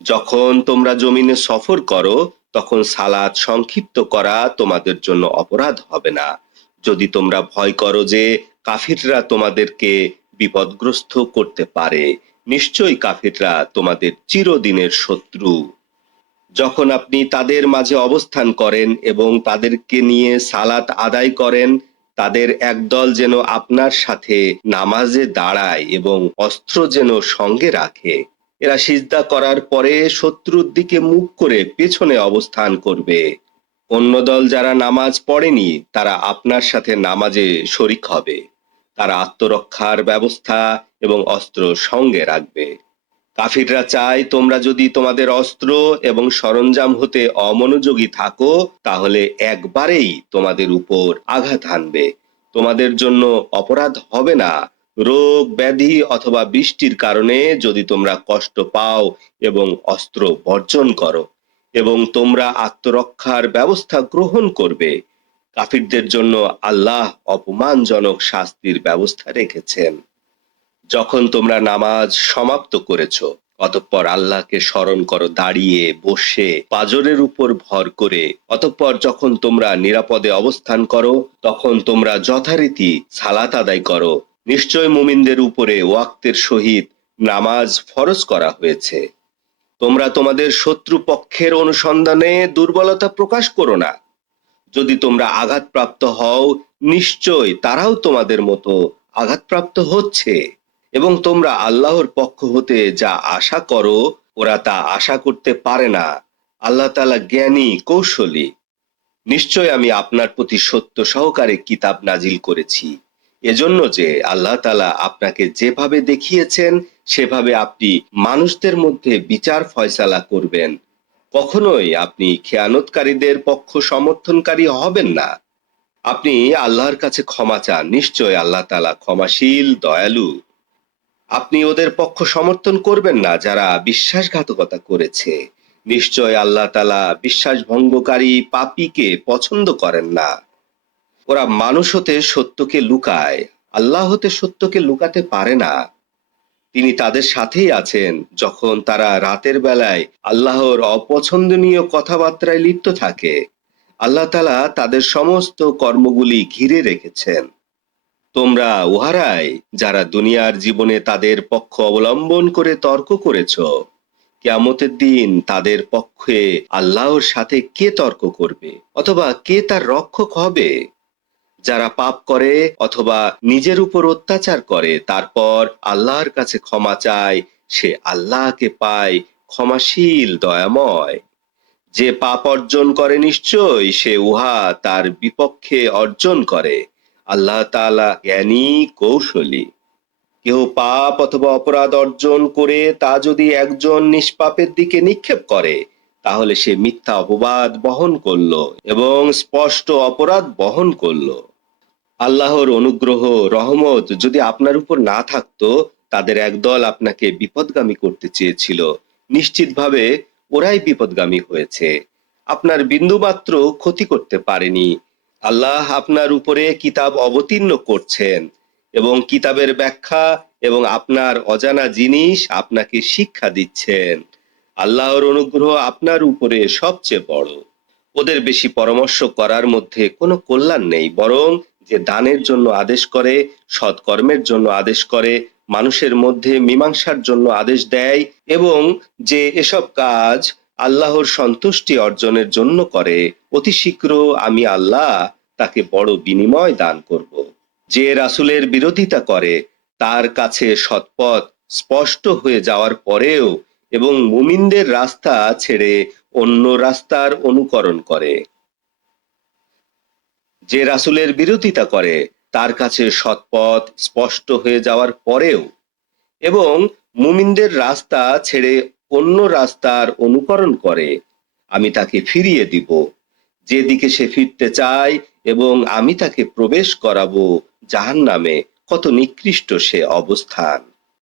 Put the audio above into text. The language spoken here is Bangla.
যখন তোমরা জমিনে সফর করো তখন সালাত সংক্ষিপ্ত করা তোমাদের জন্য অপরাধ হবে না, যদি তোমরা ভয় করো যে কাফিররা তোমাদেরকে বিপদগ্রস্ত করতে পারে। নিশ্চয়ই কাফিররা তোমাদের চিরদিনের শত্রু। যখন আপনি তাদের মাঝে অবস্থান করেন এবং তাদেরকে নিয়ে সালাত আদায় করেন, তাদের একদল যেন আপনার সাথে নামাজে দাঁড়ায় এবং অস্ত্র যেন সঙ্গে রাখে। এরা সিজদা করার পরে শত্রুর দিকে মুখ করে পেছনে অবস্থান করবে। অন্য দল যারা নামাজ পড়েনি তারা আপনার সাথে নামাজে শরিক হবে। তারা আত্মরক্ষার ব্যবস্থা এবং অস্ত্র সঙ্গে রাখবে। কাফিররা চায় তোমরা যদি তোমাদের অস্ত্র এবং সরঞ্জাম হতে অমনোযোগী থাকো তাহলে একবারেই তোমাদের উপর আঘাত হানবে। তোমাদের জন্য অপরাধ হবে না রোগ ব্যাধি অথবা বৃষ্টির কারণে যদি তোমরা কষ্ট পাও এবং অস্ত্র বর্জন করো এবং তোমরা আত্মরক্ষার ব্যবস্থা গ্রহণ করবে। কাফিরদের জন্য আল্লাহ অপমানজনক শাস্তির ব্যবস্থা রেখেছেন। যখন তোমরা নামাজ সমাপ্ত করেছো অতঃপর আল্লাহকে স্মরণ করো দাঁড়িয়ে বসে পাজরের উপর ভর করে। অতঃপর যখন তোমরা নিরাপদে অবস্থান করো তখন তোমরা যথারীতি সালাত আদায় করো। নিশ্চয় মুমিনদের উপরে ওয়াক্তের সহিত নামাজ ফরজ করা হয়েছে। তোমরা তোমাদের শত্রু পক্ষের অনুসন্ধানে দুর্বলতা প্রকাশ করো না। যদি তোমরা আঘাতপ্রাপ্ত হও নিশ্চয় তারাও তোমাদের মতো আঘাতপ্রাপ্ত হচ্ছে, এবং তোমরা আল্লাহর পক্ষ হতে যা আশা করো ওরা তা আশা করতে পারে না। আল্লাহ তাআলা জ্ঞানী কৌশলী। নিশ্চয় আমি আপনার প্রতি সত্য সহকারে কিতাব নাজিল করেছি, এজন্য যে আল্লাহ তাআলা আপনাকে যেভাবে দেখিয়েছেন সেভাবে আপনি মানুষদের মধ্যে বিচার ফয়সালা করবেন। কখনোই আপনি খেয়ানতকারীদের পক্ষ সমর্থনকারী হবেন না। আপনি আল্লাহর কাছে ক্ষমা চান, নিশ্চয় আল্লাহ তাআলা ক্ষমাশীল দয়ালু। আপনি ওদের পক্ষ সমর্থন করবেন না যারা বিশ্বাসঘাতকতা করেছে। নিশ্চয় আল্লাহ তাআলা বিশ্বাস ভঙ্গকারী পাপীকে পছন্দ করেন না। ওরা মানুষ হতে সত্যকে লুকায়, আল্লাহ হতে সত্যকে লুকাতে পারে না। তিনি তাদের সাথেই আছেন যখন তারা রাতের বেলায় আল্লাহর অপছন্দনীয় কথাবার্তায় লিপ্ত থাকে। আল্লাহ তাআলা তাদের সমস্ত কর্মগুলি ঘিরে রেখেছেন। তোমরা উহারাই যারা দুনিয়ার জীবনে তাদের পক্ষ অবলম্বন করে তর্ক করেছ। কিয়ামতের দিন তাদের পক্ষে আল্লাহর সাথে কে তর্ক করবে অথবা কে তার রক্ষক হবে? যারা পাপ করে অথবা নিজের উপর অত্যাচার করে তারপর আল্লাহর কাছে ক্ষমা চায় সে আল্লাহকে পায় ক্ষমাশীল দয়াময়। যে পাপ অর্জন করে নিশ্চয় সে উহা তার বিপক্ষে অর্জন করে। আল্লাহ তাআলা জ্ঞানী কৌশলী। কেহ পাপ অথবা অপরাধ অর্জন করে তা যদি একজন নিষ্পাপের দিকে নিক্ষেপ করে তাহলে সে মিথ্যা অপবাদ বহন করলো এবং স্পষ্ট অপরাধ বহন করলো। আল্লাহর অনুগ্রহ রহমত যদি আপনার উপর না থাকতো তাদের একদল আপনাকে বিপদগামী করতে চেয়েছিল। নিশ্চিতভাবে ওরাই বিপদগামী হয়েছে, আপনার বিন্দুমাত্র ক্ষতি করতে পারেনি। আল্লাহ আপনার উপরে কিতাব অবতীর্ণ করছেন এবং কিতাবের ব্যাখ্যা এবং আপনার অজানা জিনিস আপনাকে শিক্ষা দিচ্ছেন। আল্লাহর অনুগ্রহ আপনার উপরে সবচেয়ে বড়। ওদের বেশি পরামর্শ করার মধ্যে কোনো কল্যাণ নেই, বরং যে দানের জন্য আদেশ করে, সৎকর্মের জন্য আদেশ করে, মানুষের মধ্যে মীমাংসার জন্য আদেশ দেয় এবং যে এসব কাজ আল্লাহর সন্তুষ্টি অর্জনের জন্য করে, অতি শীঘ্র আমি আল্লাহ তাকে বড় বিনিময় দান করব। যে রাসূলের বিরোধিতা করে তার কাছে সৎপথ স্পষ্ট হয়ে যাওয়ার পরেও এবং মুমিনদের রাস্তা ছেড়ে অন্য রাস্তার অনুকরণ করে। যে রাসূলের বিরোধিতা করে তার কাছে সৎপথ স্পষ্ট হয়ে যাওয়ার পরেও এবং মুমিনদের রাস্তা ছেড়ে অন্য রাস্তার অনুকরণ করে আমি তাকে ফিরিয়ে দিব যেদিকে সে ফিরতে চায়, এবং আমি তাকে প্রবেশ করাবো জাহান্নামে। কত নিকৃষ্ট সে অবস্থান।